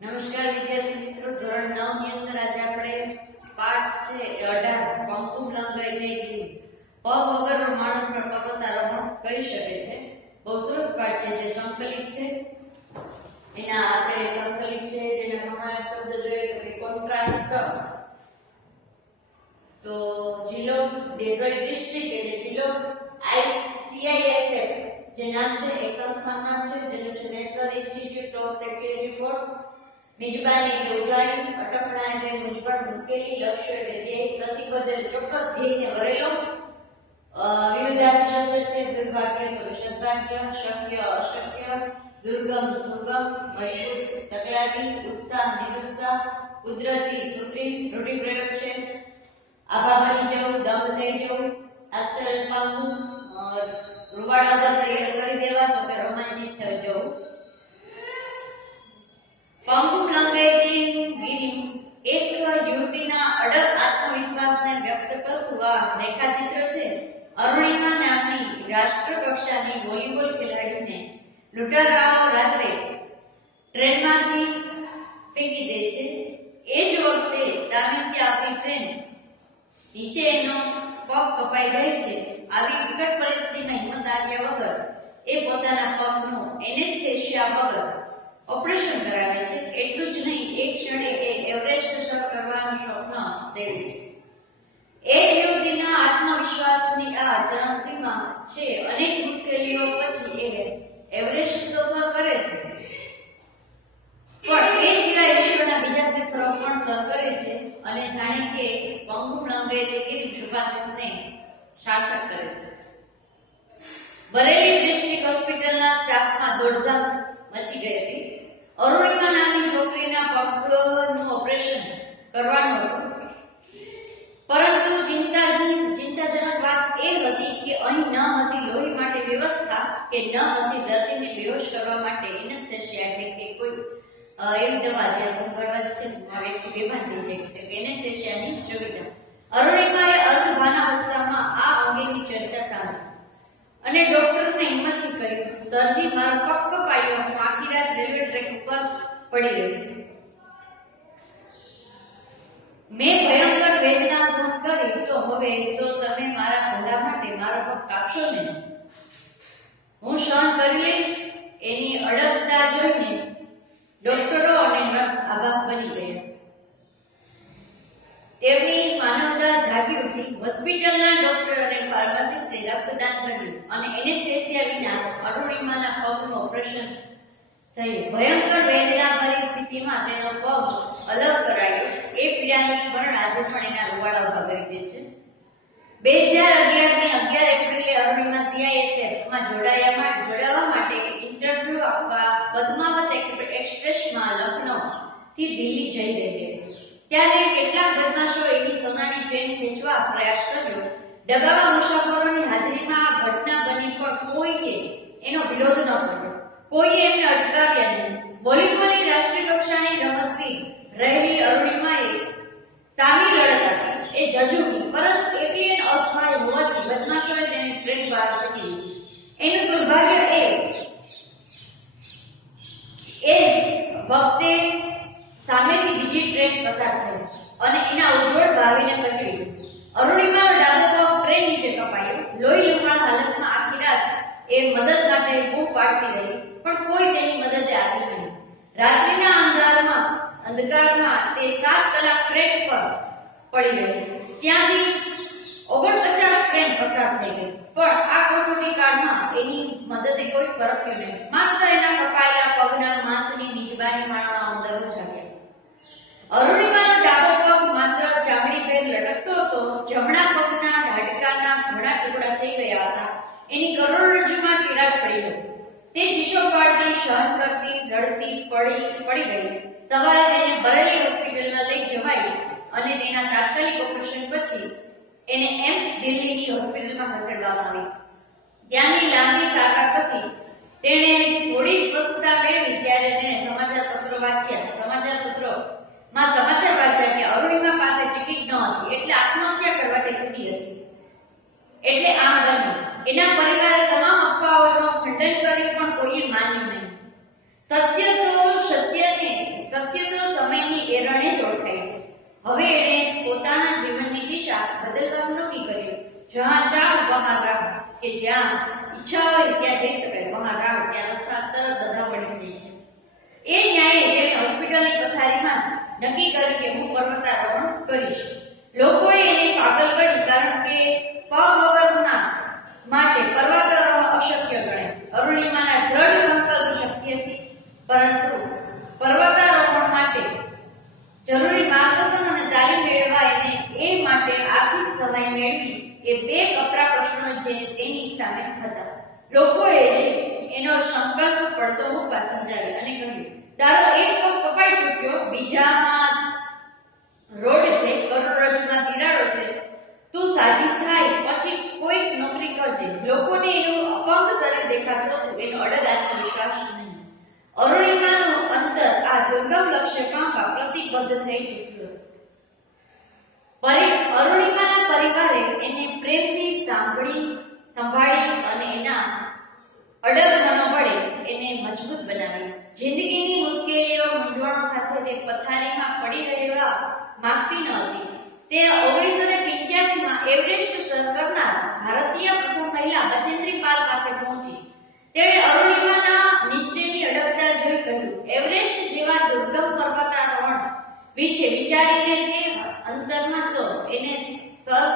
નમસ્કાર વિદ્યાર્થી મિત્રો, ધોરણ 9 ની અંદર આજે આપણે પાઠ છે 18 પંકુ લંગાઈ થઈ ગયું. પગ વગરનો માણસ પણ પર્વતારોહણ કરી શકે છે. બહુ સરસ પાઠ છે જે સંકલિત છે. એના આપણે સંકલિત છે જેના સમાન શબ્દ જોઈએ તો કે કોન્ટ્રાસ્ટ. તો જિલ્લો ડેઝર્ટ ડિસ્ટ્રિક્ટ એટલે જિલ્લો CISF જે નામ છે એ સંસ્થાનું નામ છે જેનું છે Central Institute of Security Force. મિજબાની એટલે ઉજાણી, અટકણા એટલે મૂંઝવણ, મુશ્કેલી, લક્ષ્ય એટલે ધ્યેય, પ્રતિબદ્ધ એટલે ચોક્કસ ધ્યેયને વરેલો. વિરુદ્ધાર્થી શબ્દ છે દુર્ભાગ્ય તો સદભાગ્ય, શક્ય અશક્ય, દુર્ગમ સુગમ, મજબૂત તકલાદી, ઉત્સાહ નિરુત્સાહ, કુદરતી કૃત્રિમ, રૂઢિપ્રયોગ છે. આભા બની જવું, દંગ થઈ જવું, આશ્ચર્ય પામવું, રૂવાડા તૈયાર કરી દેવા તો કે રોમાંચિત થઈ જવું. પંકુ લંગાઈથી ગીરી એક યુવતીના અડગ આત્મવિશ્વાસને વ્યક્ત કરતું આ રેખાચિત્ર છે. અરુણિમા નામની રાષ્ટ્ર કક્ષાની વોલીબોલ ખેલાડીને લૂંટારાઓ રાત્રે ટ્રેનમાંથી ફેંકી દે છે. એ જ વખતે સામેથી આવતી ટ્રેન નીચે એનો પગ કપાઈ જાય છે. આવી વિકટ પરિસ્થિતિમાં હિંમત આપ્યા વગર એ પોતાના પગનું એનેસ્થેશિયા વગર ઓપરેશન કરાવે છે. એટલું જ નહીં, એક ક્ષણે એ એવરેસ્ટ સર કરવાનું સ્વપ્ન સેવે છે. એક યુવતીના આત્મવિશ્વાસની આ ચરમસીમા છે. અનેક મુશ્કેલીઓ પછી એ એવરેસ્ટ તો સર કરે છે, પણ એ સિવાય વિશ્વના બીજા શિખરો પણ સર કરે છે અને જાણે કે પંકુ લંગાઈ ગીરી શુભાશયને સાર્થક કરે છે. બરેલી ડિસ્ટ્રિક્ટ હોસ્પિટલના સ્ટાફમાં દોડધામ મચી ગઈ હતી. અરુણિમા નામની છોકરીના પગનું ઓપરેશન કરવાનું હતું, પરંતુ ચિંતાજનક વાત એ હતી કે અહીં ન હતી લોહી માટે વ્યવસ્થા કે ન હતી દર્દીને બેહોશ કરવા માટે એનેસ્થેશિયા એટલે કે કોઈ એવી દવા જે સંભાળવા છે વ્યક્તિ બેભાન થઈ જાય તો એનેસ્થેશિયાની સુવિધા. અરુણિમાએ અર્ધભાનાવસ્થામાં આ અંગેની ચર્ચા સાંભળી અને ડોક્ટરને હિંમતથી કહ્યું, સરજી મારો પગ કપાયો, હું આખી રાત રેલવે ટ્રેક ઉપર પડી રહી. મેં ભયંકર વેદના સહન કરી તો હવે તો તમે મારા ભલા માટે મારો પગ કાપશો ને? હું સહન કરી લઈશ. એની અડગતા જોઈને ડોક્ટરો અને નર્સ આભાર બની ગયા. તેમની માનવતા જાગી ઉઠી. હોસ્પિટલના ડોક્ટર અને ફાર્માસિસ્ટે રક્તદાન કર્યું અને એનેસ્થેશિયા વિના અરુણિમાના પગનું ઓપરેશન થયું. ભયંકર વેદનાભરી સ્થિતિમાં તેનો પગ અલગ કરાયો. એ પીડાનું સ્મરણ આજે પણ એના રૂવાડા ઉભા કરી દે છે. 2011 ની 11 એપ્રિલે અરુણિમા CISF માં જોડાવા માટે ઇન્ટરવ્યુ આપવા પદ્માવત એક્સપ્રેસમાં લખનઉ થી દિલ્હી જઈ રહી હતી. ત્યારે કેટલાક બદમાશો એની સોનાની ચેન ખેંચવા પ્રયાસ કર્યો. ડબ્બામાં મુસાફરોની હાજરીમાં આ ઘટના બની, પણ કોઈએ એનો વિરોધ ન કર્યો. કોઈએ એમને અટકાવ્યા નહીં. વોલીબોલની રાષ્ટ્રીય કક્ષાની રમતવીર રહેલી અરુણિમાએ સામી લડત આપી. એ જજુમી, પરંતુ એકલી અને અસહાય હોવાથી બદમાશોએ તેને ટ્રેન બહાર ફેંકી દીધી. એનું દુર્ભાગ્ય એ જ વખતે સામેથી બીજી ટ્રેન પસાર થઈ અને એના ઉજ્જવળ ભાવિને કચડી ગઈ. અરુણિમાનો ડાબો પગ ટ્રેન નીચે કપાયો. લોહી લુહાણ હાલતમાં આખી રાત એ મદદ માટે બૂમ પાડતી રહી, પણ કોઈ તેની મદદે આવી નહીં. રાત્રિના અંધકારમાં તે 7 કલાક ટ્રેન પર પડી રહી. ત્યાંથી 49 ટ્રેન પસાર થઈ ગઈ, પણ આ કસોટી કાળમાં એની મદદે કોઈ ફરક પડ્યો નહીં. માત્ર એના કપાયેલા પગના માંસની મિજબાની માણવા અંદરો જાગ્યા. અરુણિમાનો ડાબો પગ માત્ર ચામડી પર લટકતો હતો. જમણા પગના હાડકાના ઘણા ટુકડા થઈ ગયા હતા. એની કરોડરજ્જુમાં તિરાડ પડી હતી. તે ચીસો પાડતી, સહન કરતી, રડતી પડી ગઈ. સવારે તેને બરેલી હોસ્પિટલમાં લઈ જવાઈ અને તેના તાત્કાલિક ઓપરેશન પછી એને એમ્સ દિલ્હીની હોસ્પિટલમાં ખસેડવામાં આવી. ત્યાંની લાંબી સારવાર પછી તેણે થોડી સ્વસ્થતા મેળવી ત્યારે તેણે સમાચાર પત્રો વાંચ્યા કે અરુણિમા પાસે ટિકિટ ન હતી, એટલે આત્મહત્યા કરવા તે કૂદી હતી. એટલે આમ બન્યું. એના પરિવારે તમામ અફવાઓનો ખંડન કર્યું, પણ કોઈએ માન્યું નહીં. સત્ય હવે એણે પોતાના જીવનની દિશા બદલવાનું નક્કી કર્યું. જ્યાં ચાહ વહાં રાહ, કે જ્યાં ઈચ્છા હોય ત્યાં જઈ શકાય. વહાં રાહ, ત્યાં રસ્તા તરત બધા મળી જાય છે. એ ન્યાયે તેણે હોસ્પિટલની પથારીમાં નક્કી કર્યું કે હું પર્વતારોહણ કરીશ. લોકોએ એને પાગલ ગણી, કારણ કે પગ વગરના માટે પર્વતારોહણ અશક્ય ગણાય. અરુણિમાના દ્રઢ સંકલ્પ શક્તિ હતી, પરંતુ પર્વતારોહણ માટે જરૂરી માર્ગદર્શન અને તાલીમ મેળવવા એને એ માટે આર્થિક સહાય મેળવી એ બે કપરા પ્રશ્નો જે તેની સામે હતા. લોકોએ એનો સંકલ્પ પડતો મૂકવા સમજાવ્યો અને કહ્યું, તારો એક પગ કપાઈ ચૂક્યો, બીજામાં રોડ છે, કરોડરજ્જુમાં તિરાડો છે, તું સાજી થાય પછી કોઈ નોકરી કરજે. લોકોને એનું અપંગ શરીર દેખાતું હતું, એનો અડગ આત્મવિશ્વાસ નહીં. અરુણિમાનું અંતર આ દુર્ગમ લક્ષ્ય પામવા પ્રતિબદ્ધ થઈ ચૂક્યું હતું. અરુણિમાના પરિવારે એને પ્રેમથી સંભાળી અને એના અડગ મનોબળે એને મજબૂત બનાવી. જિંદગીની મુશ્કેલીઓ મૂંઝવણો સાથે તે પથારીમાં પડી રહેવા માંગતી ન હતી. તે 1985માં એવરેસ્ટ સર કરનાર ભારતીય પ્રથમ મહિલા બચેન્દ્રી પાલ પાસે પહોંચી. તેણે અરુણિમાના નિશ્ચયની અડગતા જોઈ કહ્યું, એવરેસ્ટ જેવા દુર્ગમ પર્વતારોહણ વિશે વિચારીને તે અંતરમાં તો એને સર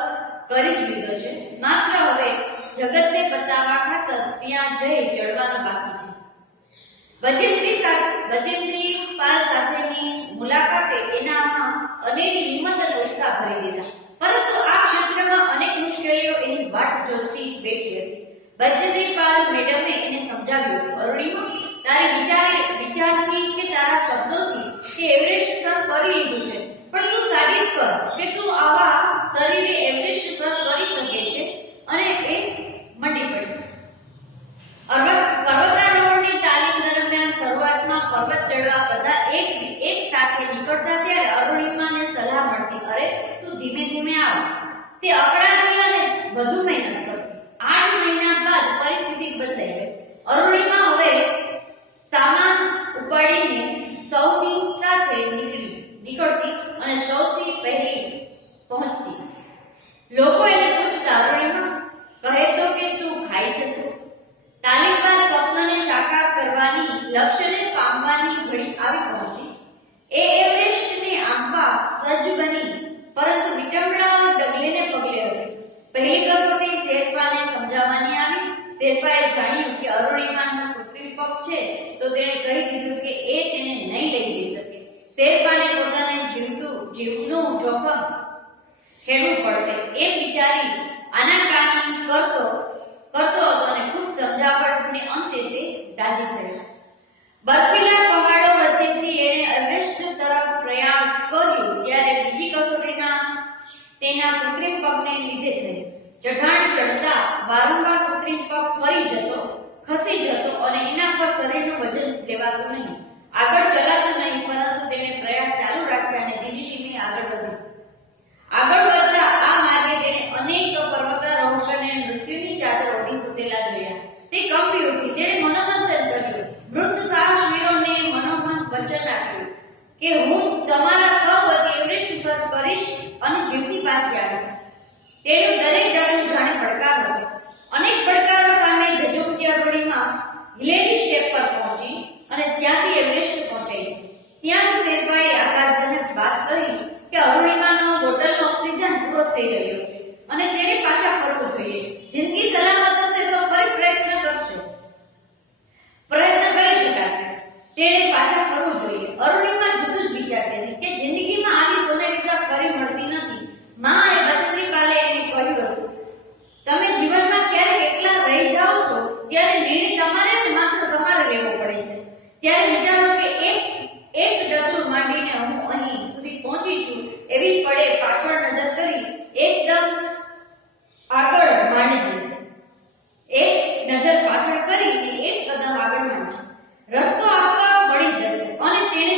કરી જ લીધો છે, માત્ર હવે જગતને બતાવવા ખાતર ત્યાં જઈ ચડવાનું બાકી છે. બચેન્દ્રી પાલ સાથેની મુલાકાતે એનામાં અનેરી હિંમત અને ઉત્સાહ ભરી દીધા. પરંતુ આ ક્ષેત્રમાં અનેક મુશ્કેલીઓ એની વાટ જોતી બેઠી હતી. બચેન્દ્રી પાલ મેડમે એને સમજાવ્યું, અરુણિમા, તારી વિચારથી કે તારા શબ્દોથી તે એવરેસ્ટ સર કરી લીધું છે, પણ તું સાબિત કર કે તું આવા શરીરે એવરેસ્ટ સર કરી શકે છે. અને એ મંડી પડી. પર્વતારોહણની તાલીમ દરમિયાન શરૂઆતમાં પર્વત ચડવા બધા એક સાથે નીકળતા ત્યારે અરુણિમાને સલાહ મળતી, અરે તું ધીમે ધીમે આવ. તે અકળાતી અને વધુ મહેનત કરતી. 8 મહિના બાદ પરિસ્થિતિ બદલાઈ ગઈ. અરુણિમા હવે સામાન ઉપાડીને સૌની સાથે નીકળતી અને સૌથી પહેલી પહોંચતી. લોકો એને પૂછતા, અરુણિમા, કહે તો કે તું ખાઈ જશે. તાલીમ બાદ સ્વપ્નને સાકાર કરવાની, લક્ષ્યને પામવાની ઘડી આવી પહોંચી. એ એવરેસ્ટની આંબા સજ્જ બની, પરંતુ વિટંબણા ડગલે ને પગલે હતી. પહેલી કસોટી શેરપાને સમજાવવાની આવી. શેરપાએ જાણ્યું કે અરુણિમાનો કૃત્રિમ પગ છે, તો તેણે કહી દીધું કે એ તેને નહીં લઈ જઈ શકે. શેરપાને પોતાને જીવનું જોખમ ખેડવું પડશે એમ વિચારી આનાકાની કરતો હતો અને ખૂબ સમજાવટને અંતે તે રાજી થયો. બર્ફીલા પહાડો વચ્ચેથી એણે એવરેસ્ટ તરફ પ્રયાણ કર્યું ત્યારે બીજી કસોટીના તેના કૃત્રિમ પગને લીધે થઈ. ચઢાણ ચડતા વારંવાર કૃત્રિમ પગ ફરી જતો, ખસી જતો અને એના પર શરીરનું વજન લેવાતું નહીં. આગળ ચલાતું નહીં, પરંતુ તેણે પ્રયાસ ચાલુ રાખ્યા અને ધીમે ધીમે આગળ વધી. આગળ વધતા આ માર્ગે તેણે અનેક પર્વતારોહકોને મૃત્યુની ચાદર ઓઢી સૂતેલા જોયા. તે કંપી ઉઠી. તેણે મનોમંથન કર્યું. મૃત સાહસવીરોને મનોમન વચન આપ્યું કે હું તમારા સૌ વતી એવરેસ્ટ સર કરીશ અને જીવતી પાછી આવીશ. તેનું દરેક ડગલું જાણે પડકાર હતો. અનેક પડકારો સામે ઝઝૂમતી અરુણિમા હિલેરી સ્ટેપ પર પહોંચી અને ત્યાંથી એવરેસ્ટ પહોંચાઈ છે. ત્યાં જ શેરપાએ આઘાતજનક વાત કહી કે અરુણિમાનો બોટલનો ઓક્સિજન પૂરો થઈ રહ્યો છે અને તેણે પાછા ફરવું જોઈએ. જિંદગી સલામત હશે તો ફરી પ્રયત્ન કરી શકાશે. તેણે પાછા ફરવું જોઈએ. અરુણિમા જુદું જ વિચારતી હતી કે જિંદગીમાં આવી સોનેરી તક ફરી મળતી નથી. માં અને બચેન્દ્રી પાલે એને કહ્યું હતું, તમે જીવનમાં ક્યારેક એકલા રહી જાઓ છો ત્યારે નિર્ણય તમારે ને માત્ર તમારે લેવો પડે છે. ત્યારે વિચારો કે એક ડગલું માંડીને હું અહીં સુધી પહોંચી છું એવી પડે પાછળ નજર કરી એકદમ આગળ માંડજે. એક નજર પાછળ કરીને એક કદમ આગળ માંડજે. રસ્તો આપવા મળી જશે. અને તેણે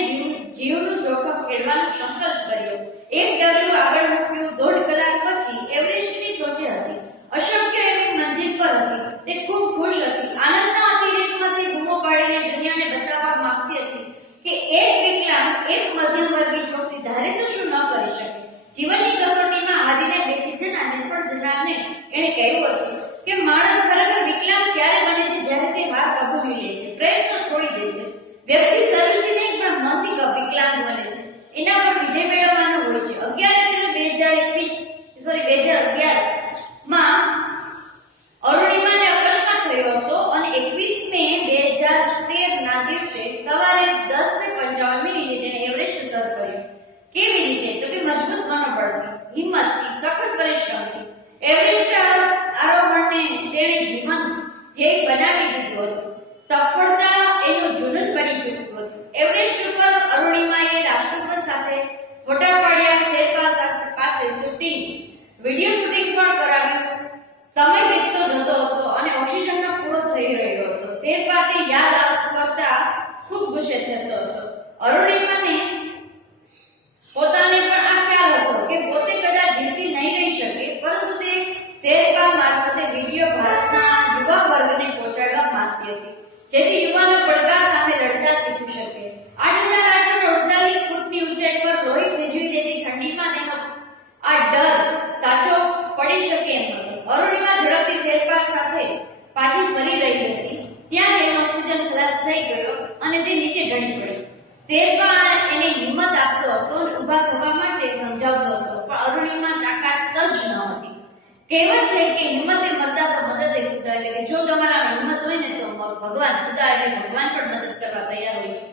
જીવનું જોખમ ખેડવાનો સંકલ્પ કર્યો. એક ડગલું આગળ મૂક્યું. 1.5 કલાક પછી એવરેસ્ટની ટોચે હતી. અશક્ય એવી મંજિલ પર હતી. તે ખૂબ ખુશ હતી. આનંદના અતિરેકમાંથી બૂમો પાડીને દુનિયાને બતાવવા માંગતી હતી કે એક વિકલાંગ, એક મધ્યમ વર્ગીય છોકરી ધારે તો શું ન કરી શકે. વ્યક્તિ શરીરથી નહીં પણ મનથી વિકલાંગ બને છે, એના પર વિજય મેળવવાનો હોય છે. 11 એપ્રિલ 2011 માં અરુણિમાને અકસ્માત થયો હતો અને 21 મે 2013 ના દિવસે સવારે 10:55 તેણે એવરેસ્ટ સર કર્યો. કેવી રીતે? તો કે મજબૂત મનોબળથી, હિંમતથી, સખત પરિશ્રમથી. એવરેસ્ટ આરોહણને તેણે જીવન ધ્યેય બનાવી દીધું હતું. સફળતા એનું જુનૂન બની ચૂક્યું હતું. એવરેસ્ટ ઉપર અરુણિમાએ રાષ્ટ્રધ્વજ સાથે ફોટા પાડ્યા, શેરપા પાસે શૂટિંગ, વિડિયો શૂટિંગ પણ કરાવ્યું. સમય વીતતો જતો હતો અને ઓક્સિજનનો પૂરો થઈ રહ્યો હતો. શેરપા તે યાદ કરતા ખૂબ ગુસ્સે થતો હતો. અરુણિમાને પોતાને પણ આ ખ્યાલ હતો કે પોતે કદાચ જીતી નહીં રહી શકે, પરંતુ તે શેરપા મારફતે વિડિયો ભારતના યુવા વર્ગને પહોંચાડવા માંગતી હતી, જેથી યુવાનો પડકાર સામે લડતા શીખી શકે. 8848 ફૂટની ઊંચાઈ પર લોહી થીજવી દેતી ઠંડીમાં તેનો આ ડર સાચો પડી શકે એમ હતો. અરુણિમા ઝડપથી શેરપા સાથે પાછી ફરી રહી હતી. ત્યાં જ એનો ઓક્સિજન ખલાસ થઈ ગયો અને તે નીચે ઢળી પડી. શેરપા એને હિંમત આપતો હતો અને ઊભા થવા માટે સમજાવતો હતો, પણ અરુણિમા તાકાત જ ન હતી. કહેવત છે કે હિંમતે મરતા તો મદદે ખુદા, એટલે કે જો તમારા હિંમત હોય ને તો ભગવાન ખુદા એટલે ભગવાન પણ મદદ કરવા તૈયાર હોય છે.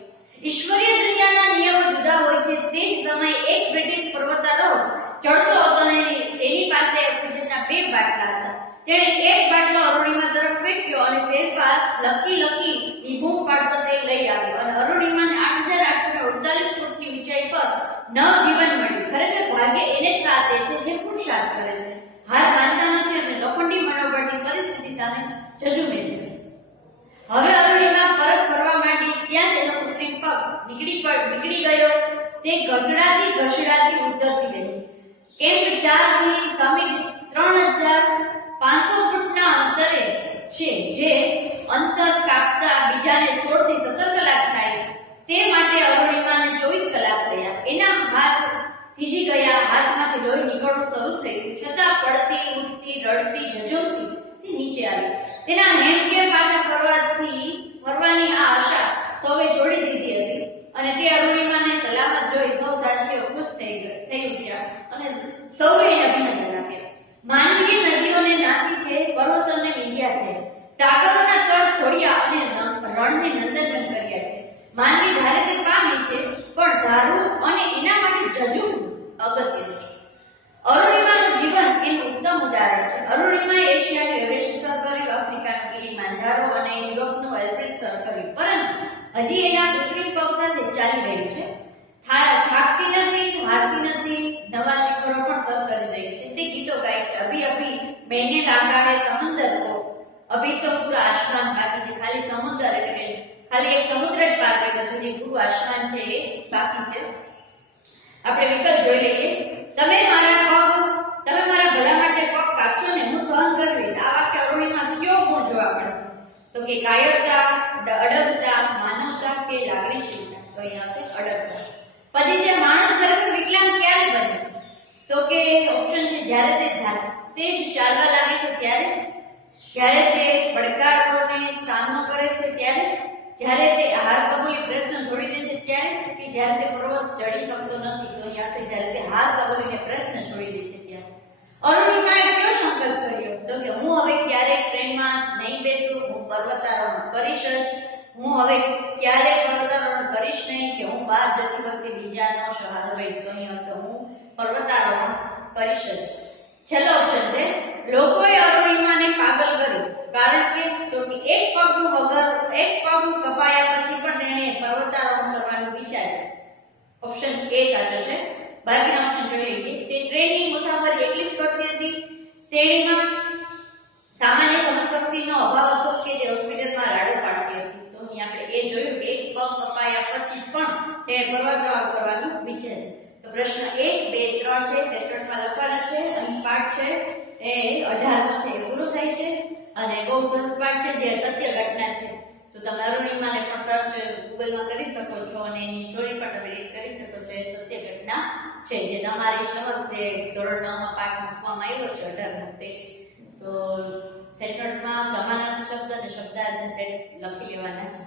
ઈશ્વરીય દુનિયાના નિયમો જુદા હોય છે. તે જ સમયે એક બ્રિટિશ પર્વતારોહક ચડતો હતો અને તેની પાસે ઓક્સિજનના 2 બાટલા હતા. તેણે એક બાટલો અરુણિમા તરફ ફેંક્યો અને શેરપા લકી ની બૂમ પાડતો તે લઈ આવ્યો અને અરુણિમાને 8848 ફૂટની ઊંચાઈ પર નવજીવન મળ્યું. ખરેખર ભાગ્ય એને જ સાથ દે છે જે પુરુષાર્થ કરે છે, હાર માનતા નથી અને લોખંડી મનોબળની પરિસ્થિતિ સામે ઝઝૂમે છે. હવે અરુણિમા પરત ફરવા માંડી ત્યાં જ એનો કૃત્રિમ પગ નીકળી ગયો. તે ઘસડાતી ઉતરતી રહી. કેમ્પ 4 થી સમિટ 3500 ફૂટના અંતરે છે, જે અંતર કાપતા બીજાને 16 થી 17 કલાક થાય. તે માટે અરુણિમાને 24 કલાક થયા. એના હાથ થીજી ગયા, હાથમાંથી લોહી નીકળવું શરૂ થયું. છતાં પડતી, ઉઠતી, રડતી, ઝઝૂમતી તે નીચે આવી. તેના હેમખેમ પાછા ફરવાની આ આશા સૌએ જોડી દીધી હતી અને તે અરુણિમાને સલામત જોઈ સૌ સાથીઓ ખુશ થઈ ઉઠ્યા અને સૌએ એને અભિનંદન આપ્યા. માનવીએ નદીઓને નાથી છે, પર્વતોને વીંધ્યા છે, સાગરોના તળ ખોડ્યા અને રણને નંદનવન કર્યા છે. માનવી ધારે તે પામે છે, પણ ધારવું અને એના માટે ઝઝૂમવું અગત્યનું છે. અરુણિમાનું જીવન એનું ઉત્તમ ઉદાહરણ છે. અરુણિમાએ એશિયાનું એવરેસ્ટ સર કર્યું, આફ્રિકાનું કિલિમાંજારો અને યુરોપનું એલ્બ્રિસ સર કર્યું, પરંતુ હજી એના કૃત્રિમ પગ સાથે ચાલી રહ્યું છે. થાકતી નથી, હારતી નથી, નવા શિખરો પણ સર કરી રહી છે. તે ગીતો ગાય છે, અભી मैंने लागा है समंदर को, अभी तो पूरा आसमान बाकी છે. ખાલી સમુદ્ર એટલે કે ખાલી એક સમુદ્ર જ બાકી છે, જે પૂરું આસમાન છે એ બાકી છે. આપણે વિકલ્પ જોઈ લઈએ. તમે મારા ભલા માટે પગ કાપશો ને હું સહન કરીશ. આ વાક્ય અરુણિમા કયો ગુણ જોવા મળે છે? તો કે કાયરતા, અડગતા, માનવતા કે લાગણીશીલતા? તો અહીંયા હશે અડગતા. પછી જે માણસ ખરેખર વિકલાંગ ક્યારે બને છે? તો કે ઓપ્શન છે જ્યારે તે જ ચાલવા લાગે છે ત્યારે, જ્યારે તે પડકારોને સામનો કરે છે ત્યારે, જ્યારે તે હાર કબૂલી પ્રયત્ન છોડી દે છે ત્યારે, કે જ્યારે તે પર્વત ચડી શકતો નથી? તો અહીંયા હશે જ્યારે તે હાર કબૂલીને પ્રયત્ન છોડી દે છે ત્યારે. અરુણિમાએ કયો સંકલ્પ કર્યો? તો કે હું હવે ક્યારેય ટ્રેનમાં નહીં બેસું, હું પર્વતારોહણ કરીશ જ. હું હવે ક્યારેય પર્વતારોહણ કરીશ નહીં કે હું બહાર જતી વખતે બીજાનો સહારો લઈશ. તો અહીં હશે હું પર્વતારોહણ કરીશ જ. છેલ્લો ઓપ્શન છે લોકોએ અરુણિમાને પાગલ કરી, કારણ કે તો કે એક પગ કપાયા પછી પણ તેણે પર્વતારોહણ કરવાનું વિચાર્યું. ઓપ્શન એ સાચો છે. બાકીના ઓપ્શન જોઈ લઈએ. તે ટ્રેનની મુસાફરી એકલી જ કરતી હતી. તેણીમાં સામાન્ય સમજશક્તિનો અભાવ હતો કે તે હોસ્પિટલમાં રાડો પાડતી હતી. તો અહીં આપણે એ જોયું કે એક પગ કપાયા પછી પણ તે પર્વતારોહણ કરવાનું વિચાર્યું. તો પ્રશ્ન 1, 2, 3 છે, સેટમાં લખવાના છે. અહીં પાઠ છે એ 18મો છે, એ પૂરો થાય છે અને બહુ સરસ પાઠ છે જે સત્ય ઘટના છે. તો તમે અરુણિમાને પણ સર્ચ ગૂગલમાં કરી શકો છો અને એની સ્ટોરી પણ તમે રીડ કરી શકો છો. એ સત્ય ઘટના છે જે તમારી સમક્ષ જે ધોરણ 9માં પાઠ મૂકવામાં આવ્યો છે 18મો તે. તો સેટમાં સમાનાર્થી શબ્દ અને શબ્દાર્થને સેટ લખી લેવાના છે.